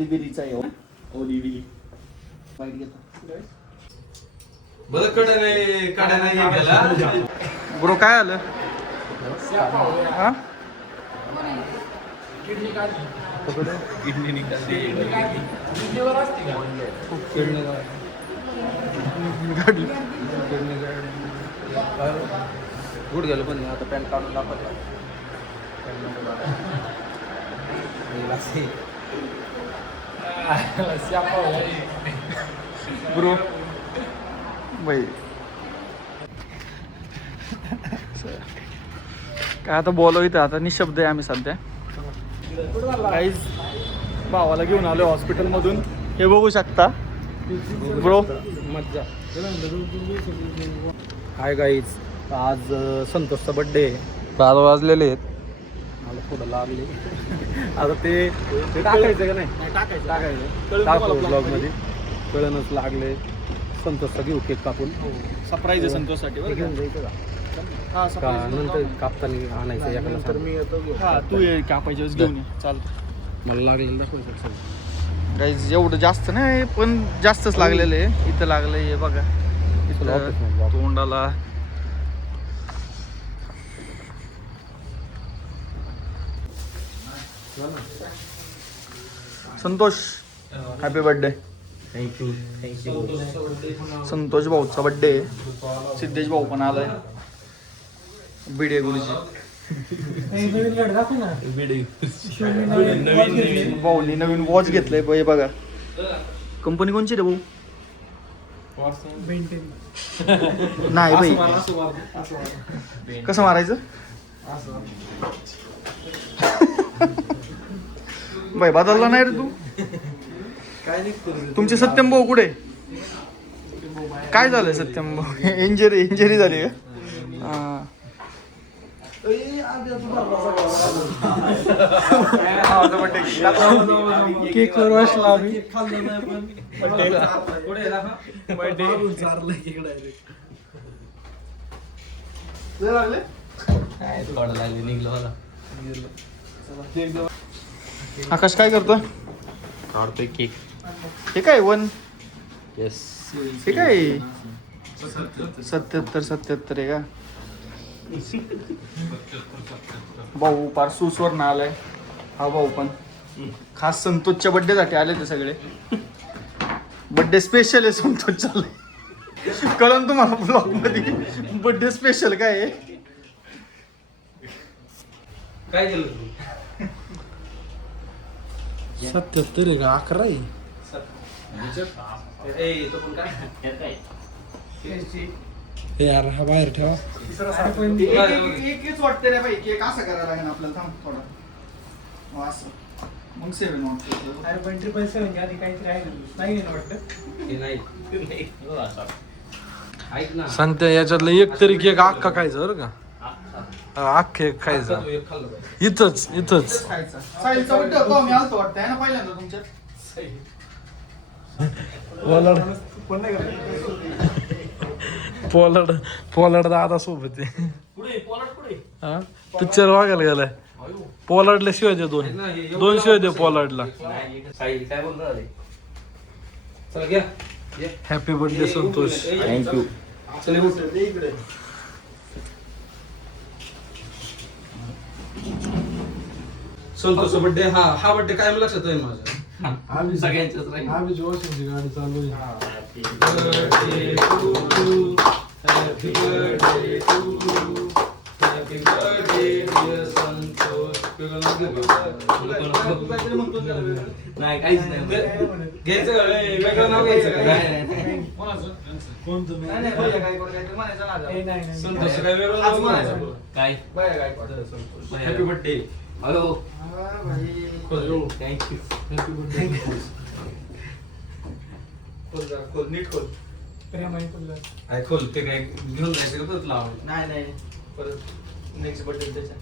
बिरीचा आहे ओलिव्ही वाईट घेतो बरं कडे नाही गेला ब्रो काय आलं हा किडनी निघाली गुड गेलो पण आता पॅन्ट काढून दाखवतो ब्रो बाई काय आता बोलव इथं आता निशब्द आहे आम्ही सध्या काहीच भावाला घेऊन आलो हॉस्पिटलमधून हे बघू शकता ब्रो मज्जा हाय गाईज आज संतोषचा बड्डे आहे 12 वाजलेले आहेत मला थोडं लागले आता ते टाकायचं का नाही टाकायचं ब्लॉगमध्ये कळणच लागले संतोषचा घेऊ केक कापून सरप्राईज आहे संतोषसाठी घेऊन जायचं का नंतर कापताना आणायचं एकाला तर मी तू ये कापायच्या वेळेस घेऊन ये चालतं मला लागलेलं दाखवायचं गाईज एवढं जास्त नाही पण जास्तच लागलेलं आहे इथं लागलं आहे बघा इथं तोंडाला Santosh happy birthday thank you Santosh भाऊचा बर्थडे सिद्धेश भाऊ पण आलाय बिडे गुरुजी भाऊनी नवीन वॉच घेतलंय हे बघा कंपनी कोणची रे भाऊ नाही भाई कसं मारायचं भाई बदलला नाही रे तू तुमचे सत्यम भाऊ कुठे काय झालंय सत्यम भाऊ इंजरी झाली का केक वर बसला आम्ही आकाश काय करतोय काढतोय केक हे काय 1 येस हे काय 77 आहे का भाऊ पार सुसवरून आलाय हा भाऊ पण खास संतोषच्या बर्थडे साठी आले ते सगळे बर्थडे स्पेशल आहे संतोष चालू कळण तुम्हाला ब्लॉग मध्ये बर्थडे स्पेशल काय आहे काय केलं 77 आहे का 11 आहे यार हा बाहेर ठेवा एकच वाटते रे भाई केक असं करायला लागेल आपल्याला थांब थोडा असं मग 7 वाटतं अरे पण 777 आधी काहीतरी आहे नाही वाटतं ऐक ना सांगते याच्यातलं एक तरी केक अख्खा खायचं बरं का अख्खे खायचं इथंच खायचा साहिलचा बड्डे होता मी आलतो वाटतं आहे ना पहिल्यांदा तुमच्यात पोलाड दादा सोबत आहे हा पिक्चर बघायला गेलाय पोलाडला शिवाय दे दोन शिवाय दे पोलाडला काय बोलतो चला घ्या हॅपी बर्थडे संतोष थँक्यू चल इकडे संतोष बर्थडे हा बर्थडे काय लक्षात आहे माझ्या आम्ही सगळ्यांच्याच राहील आम्ही जोशांची गाडी चालू आहे happy birthday to you happy birthday dear Santosh नाही काहीच नाही घ्यायचं वेगळं नाव घ्यायचं का कोणतं संतोष काय वेगळं नाव म्हणायचं काय happy birthday hello thank you happy birthday खोल नीट खोल काय खोल ते काय घेऊन जायचं का परत लाव नाही परत नेक्स्ट बर्थडे त्याच्या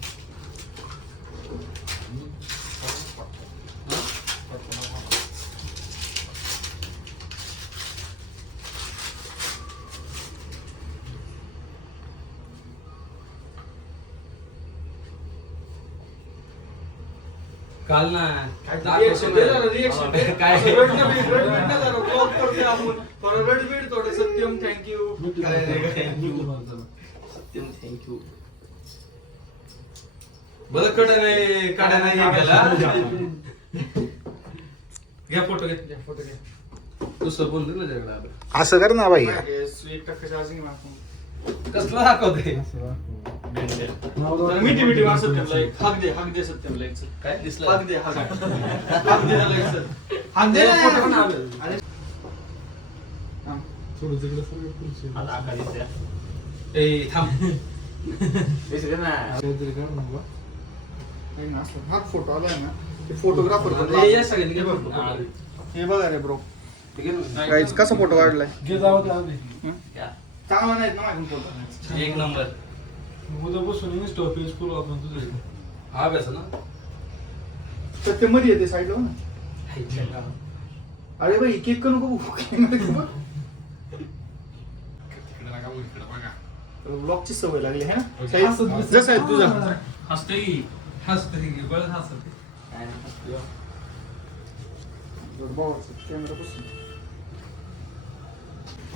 काल ना रिएक्शन दे जरा, रिएक्शन दे. काय असं रडणं बीड नाही जरा, vlog करतोय आपण. थोडं रडबीड, थोडं सत्यम थँक्यू. सत्यम थँक्यू. बरं कडे नाही काढा नाही हे गेला. घ्या फोटो घ्या फोटो घ्या. दुसरं बोल ना त्याच्याकडे. असं कर ना बाई. 1% चार्जिंग आपण. कसलं दाखवते मिठी मिठी वास सत्यमला एक हाक दे सत्यमला एक. काय दिसलं हाक दे हाक दे त्याला एक सर. हाक दे ना. फोटो पण आलं. अरे थोडं तिकडे सगळं ए थांब काहीतरी काढ ना बा. नाही ना, असं हाच फोटो आलाय ना, ते फोटोग्राफर ए, या सगळ्यांनी घे फोटो. हे बघा रे ब्रो, ठीक आहे ना? गाईज कसा फोटो काढलाय. घे जाऊ दे आधी. चांगला नाहीत ना माझ्या फोटो. एक नंबर. उद्या बसून इंस्टा पेज करू आपण तुझं. हा बेस ना. तर ते मध्ये येते साईडला ना. अरे भाई केक का नको बघू. ब्लॉगची सवय लागली है ना. जसं आहे तुझा. हसते की हसते की बरं हसते. कॅमेरा पासून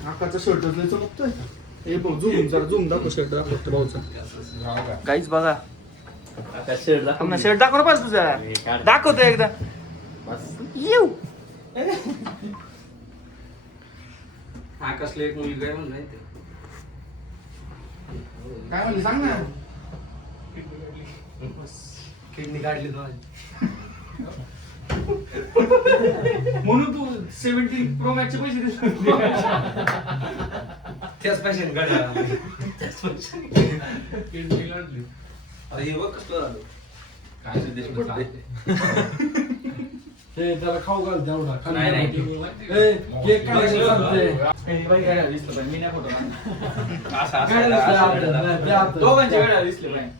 आकाचा शर्ट लय चमकतोय. हे बघ झूम जरा झूम दाखव शर्ट दाखव भाऊचा. काहीच बघा शर्ट दाखव ना पाहिजे तुझा. दाखवतो एकदा येऊ. आकाशला एक मुलगी आहे म्हणून नाही ते. काय म्हणली सांग ना. किडनी काढली तो. म्हणून तू 17 प्रो मॅक्स चे पैसे दिले. त्याच पॅशन काढला. किडनी काढली. अरे हे बघ कसलं झालं. काय सिद्धेश ते त्याला खाऊ घाल तेवढा. नाही, नाही. ए, केक काढायला सांगते. बाई गाड्या दिसलं पाहिजे. मी नाही फोटो काढणार. असं नाही, ते आता. दोघांच्या गाड्या दिसले पाहिजे.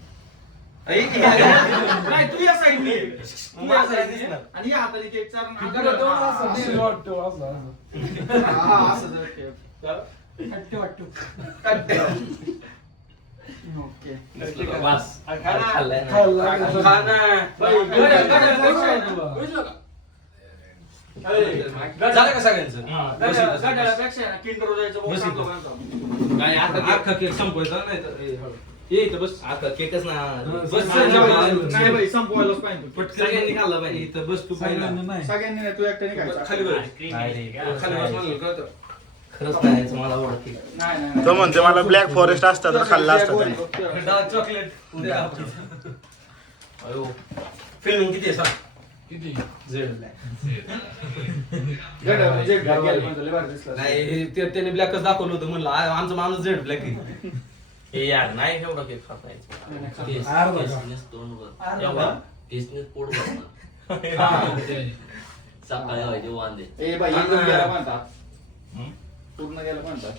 नाही तू या साईडने तू या साईडने आणि या हाताने केक चारून इकडे दोन असं ते वाटतो असं. हा असं जर केक. वाटतो. ओके. बस. खाल्लंय ना. खायला लागलं. खा ना. बाई, गाड्या पेक्षा आहे तुला. बुजलं का? झालं का सगळ्यांचं? गाड्यापेक्षा आहे ना किंडर जायचं बघ सांगतो का. काय आता अख्खा केक संपवायचा नाही तर ये इथं बस. आता केकच ना बस. नाही बाई संपवायलाच पाहिजे. सगळ्यांनी खाल्लं पाहिजे. इथं बस तू सगळ्यांनी पहिला. नाही. सगळ्यांनी नाही तू एकट्याने खायचं. खाली बस. खाली बस म्हणलं का तर. खरंच खायचं मला ओळखी. नाही नाही तो म्हणते मला ब्लॅक फॉरेस्ट असता तर खाल्ला असता त्याने. Dark chocolate. अयो फिल्मिंग किती आहे सांग. किती? नाही त्याने ब्लॅकच दाखवलं होतं. म्हणलं आमचा माणूस झेड ब्लॅक आहे. हे यार नाही एवढा केक खाता सकाळी व्हायचे वांदे ए बाई एकदम गेला म्हणतात. पूर्ण गेला म्हणतात.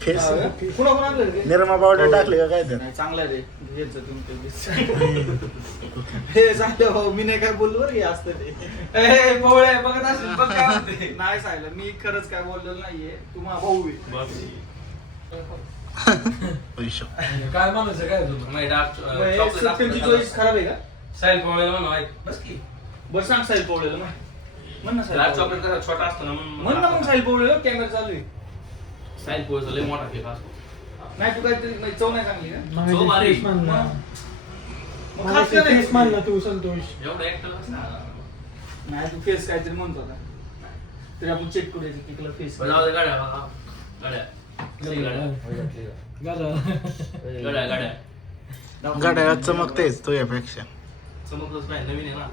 फेस कुणा कोण आणलं रे? निरमा पावडर टाकले का काय तर. नाही चांगला रे घ्यायचं तुमचं. हे सांगलं भाऊ मी नाही काय बोललो बरं हे असतं ते. ए पोळे बघत असेल बघ काय म्हणते. नाही सांगितलं मी खरंच काय बोललेलं नाहीये. तुम्हाला भाऊ आहे. पैसे. काय म्हणायचं काय तुला? नाही डार्क मग सत्यमची चॉईस खराब आहे का? साईल पोळे म्हणा ऐक बस की. बरं सांग साहिल पोवळेला म्हण ना साहिल डार्क पोवळे. चॉकलेट कसा छोटा असतो ना म्हण ना मग साहिल पोवळेला कॅमेरा चालू आहे. साईल पोळेचा लय मोठा केक असतो. नाही तू काहीतरी नाही, चव नाही चांगली का? जो भारी. मग खास का नाही? तू संतोष. एवढं ऍक्टर असणार. नाही तू फेस काहीतरी म्हणतो आता. तरी आपण चेक करूया केकला फेस. जाऊ दे गाड्या बघा. गाड्या गाड्या गाड्या गाड्या चमकतेच तो यापेक्षा. समजलंच नाही नवीन आहे ना.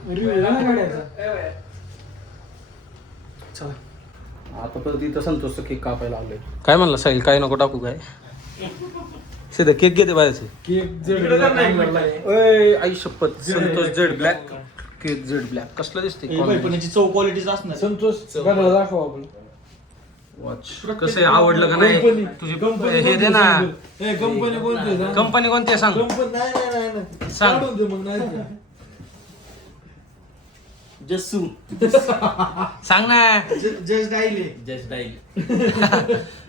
चला आता परत इथं संतोषचं केक कापायला आलोय. काय म्हणला साहिल काय नको टाकू काय सीधा केक घेते बाहेरचे केक आई शपथ Santosh Z black cake Z black कसलं दिसते पण याची चव क्वालिटीच असणार. संतोष दाखव आपण वॉच कसं आहे, आवडलं का नाही तुझी हे दे ना. कंपनी कोणती आहे? कंपनी कोणती आहे सांग. कंपनी नाही सांग. काढून दे मग नाही जस्सू सांग ना जस्ट डाईल जस्ट डाईल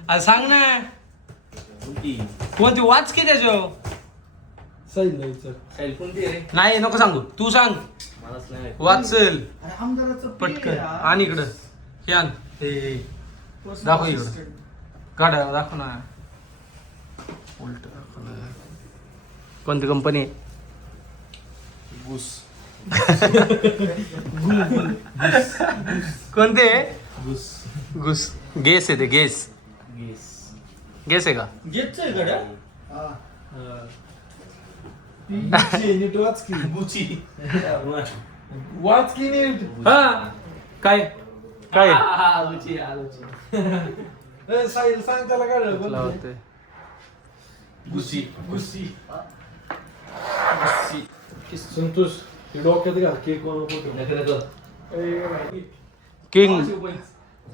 अरे सांग ना. कोणती वाच की त्याच्यावर साईड द्यायचं. साईल कोणती रे नाही नको सांगू तू सांग मलाच नाही वाचल पटकन आणि इकडं हे आण हे दाखव इकडं गाड्या दाखव ना उलट दाखव ना कोणती कंपनी आहे कोणते घुस गेस आहे ते गेस गेस आहे का घेतच आहे गड्या नीट वाच की. बुची वाच की नीट. हा काय काय बुची ए, साहिल सांग त्याला काय लावते बुची संतोष ते डोक्यात घाल cake photo. King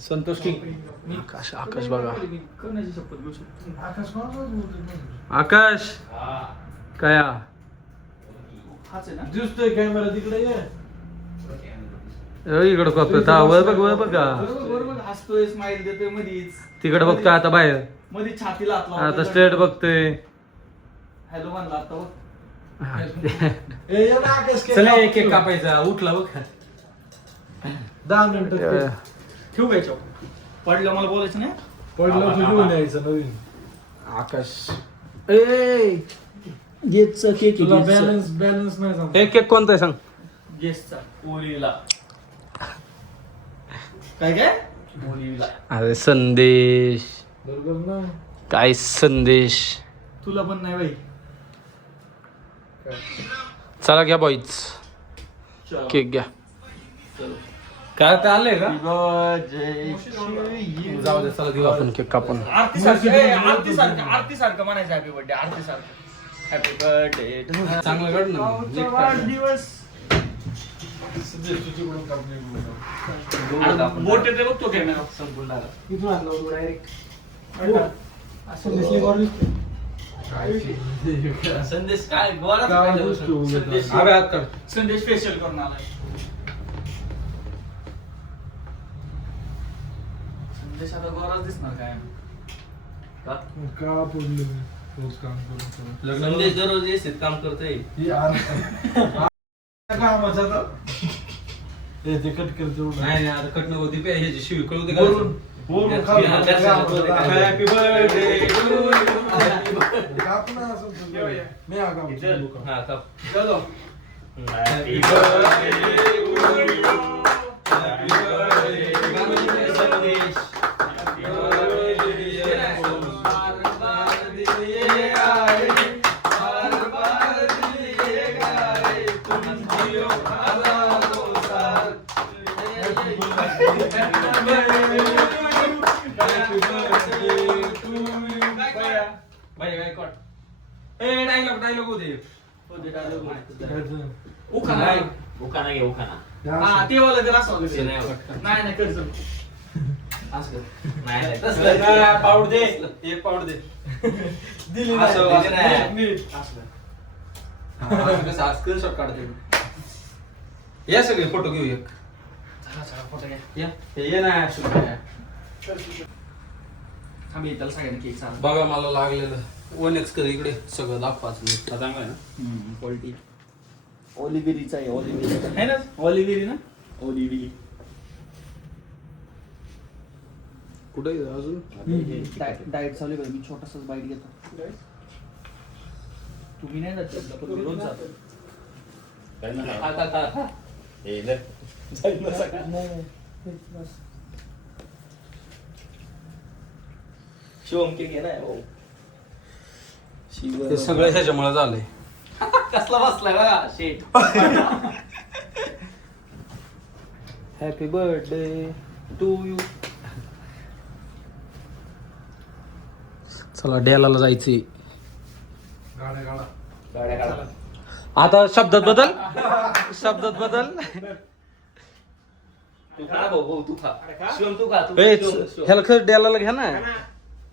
Santosh king Akash Akash बघा आकाश काय हा? दिसतोय कॅमेरा तिकडे ये. इकडं कपत वर बघ बघा बरोबर हसतोय स्माइल देतोय मधीच तिकडे बघतोय आता बाहेर मध्ये छातीला हात लावतोय. आता स्ट्रेट बघतोय हॅलो म्हणला आता बघ. ए, ये ना आकाश केक चला एक कापून. एक कापायचा उठला बघ 10 मिनिटं ठेवू काय चौक पडलं मला बोलायचं नाही. पडलं तू घेऊन यायचं नवीन. आकाश गेटचा केक तुला बॅलन्स नाही सांग. एक केक कोणता आहे सांग गेस्टचा ओलीला काय ओलीला अरे संदेश बरोबर ना. काय संदेश तुला पण नाही बाई. चला घ्या बॉईज केक घ्या काय ते आले का जाऊ दे चला देऊ आपण केक कापून आरती सारखं म्हणायचं हॅपी बर्थडे आरती सारखं हॅपी बर्थडे चांगलं काढ ना नीट काढ. वाढदिवस तुझीकडून कापणे. बोट येते बघ तो कॅमेरा संपूर्ण आला. इथून आणलं होतं डायरेक्ट असं दिसले बरं संदेश काय गोरा काय गोष्ट संदेश अबे हात काढ. संदेश स्पेशल करून आलाय. संदेश आता गोराच दिसणार काय का पडलं मी? रोज काम करून संदेश दररोज येशीत काम करतोय ही कामाचा तर. ए, ते कट कर तेवढं. नाही नाही आता कट नको दीपे ह्याची शिवी कळू दे वरून- वरून खाली या, कामाचा या, तर. हॅपी बर्थडे काप ना असं तुझं. मी हा काम चालू कर. हा का चलो हॅपी संदेश डायलॉग होते उखाणा नाही. उखाणा घे उखाणा हा ते वाला जरा असं ते नाही नाही नाही कर चल. असं नाही नाही तसलं पाऊड दे एक पाऊड दे दिली असं नाही. दिली नाही. नीट. कसं स्क्रीनशॉट काढते या सगळे फोटो घेऊ एक चला चला फोटो घ्या. या हे ये ना शुभ्या. आम्ही त्याला सगळ्यांनी केक चालू बघा मला लागलेलं 1x कर इकडे सगळं दाखवाच चांगलं आहे ना क्वालिटी ओलिव्हिरीचा आहे ओलिव्हिरी आहे ना ओलिव्हिरी ना ओलिव्हिरी कुठे अजून डाएट चालू आहे मी छोटासाच बाईट घेतो. तुम्ही नाही जात पण मी रोज जातो. शिवम केक आहे ना भाऊ ते सगळं ह्याच्यामुळे झालंय कसला बसलाय बघा शेट हॅपी बर्थडे टू यू चला डेलाला जायचंय गाड्या काढा. गाड्या काढा आता शब्दात बदल शब्दात बदल तू खा भाऊ तू खा शिवम तू खा तू ए, शिवम, शिवम. ह्याला खरं डेलाला घ्या ना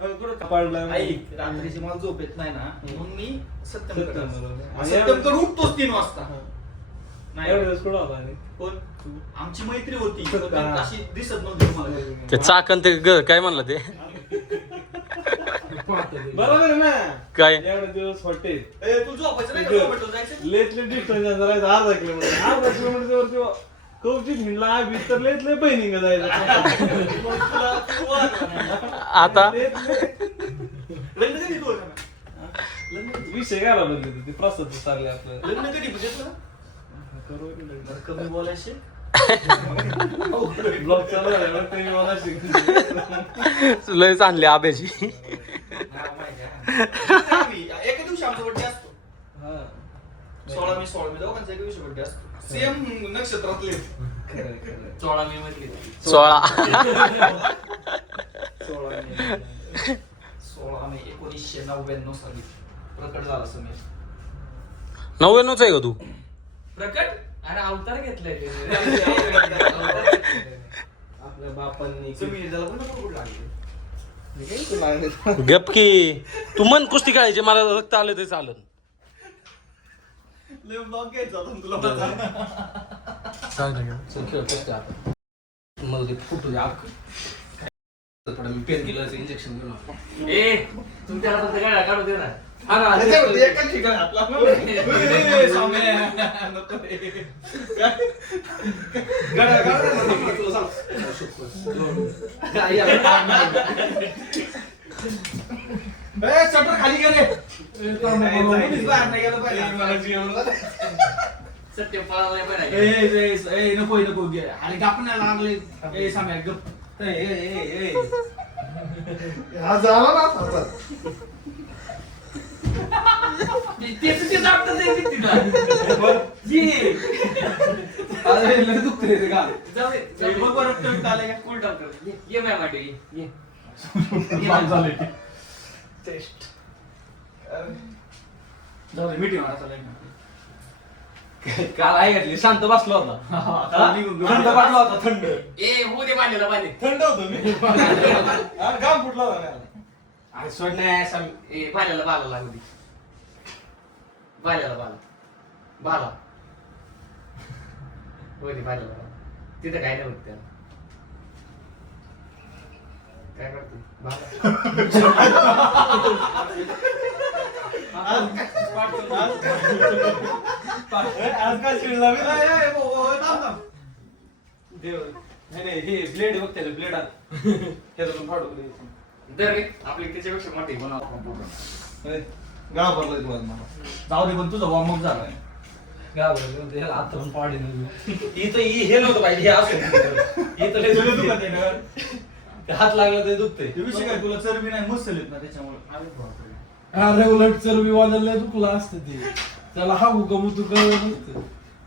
ऐक रात्रीची मला झोप येत नाही ना मग मी सत्यम उठतोच 3 वाजता. नाही कोण आमची मैत्री होती पण अशी दिसत नव्हती मला. ते चाकण ते काय म्हणलं ते बरोबर आहे ना काय एवढे दिवस होते तू झोपायचं नाही का? झोपेतून जायचं? लेतले डिस्टन्स जायचं अर्धा किलोमीटर कवचित हिंडला आम्ही तर लेतले बहिणींग जायचं आता लग्न कधी तू होतं? विषय काय बदलले ते प्रसाद चालले आपलं लग्न कधी बघितलं? जरा कमी बोलायचे. ब्लॉग चालू आहे मग ते मला शिकतो लयच आणली आब्याची एका दिवशी आमचा बड्डे असतो. 16 मे दोघांचा एका दिवशी बड्डे असतो. सेम नक्षत्रातले. 16 मे मधले. 16 16 मे 1999 साली प्रकट झाला समीर. 99च आहे का तू प्रकट अरे अवतार घेतलाय आपल्या बापांनी समीर त्याला पण कुठं लागले. गप की तू मन कुस्ती खेळायची मला रक्त आलं ते चालन लय ब्लॉग घ्यायचा होता ना तुला. मला ते फुटू द्या मी पेन किलरचं इंजेक्शन घेऊन आलो. ए तुम्ही त्याला फक्त गाड्या काढू दे ना. हा ना त्याच्यावरती एकाच ठिकाणी हात लावला. ए, साम्या. नको रे. गाड्या काढू दे ना, तुला सांग. ए, शटर खाली गेले. कोणीच बाहेर नाही गेलं पाहिजे. सत्य पळायला पाहिजे. नको घे. अरे गपण्याला लागले. ए साम्या गप. हा झाला ना आता ते डॉक्टर नाही तिला. ये. अरे लय दुखतंय रे का जाऊ दे. बघ बरं डॉक्टर आले का? कोण डॉक्टर? ये माझ्या मागे ये. झाले टेस्ट. जाऊ दे मीटिंग मला चालू आहे. काल आई घातली शांत बसला होता थंड पाडला होता थंड ए होऊ दे बांधलेला पाणी. थंड होतो मी काम फुटला होता अरे सोड नाही. ए बाल्याला बाला लागू दे. बाल्याला बाला होय दे बाल्याला बाला. तिथं काय नाही होत त्याला. काय करते आज काय चिडला मी नाही हे ब्लेड बघ त्याला ब्लेड त्याचा फाडू दर रे आपली त्याच्यापेक्षा मोठी बनव. घाबरला मला जाऊ दे पण तुझा वॉर्म अप झालाय. घाबरला आता पण पाडी हे नव्हतं पाहिजे हे असं हात लागला ते दुखतंय विषय काय तुला चरबी नाही मसल येत ना त्याच्यामुळे. अरे उलट चरबी वाजायला दुखला असतं ते त्याला हा गमू तू कळलं नसतं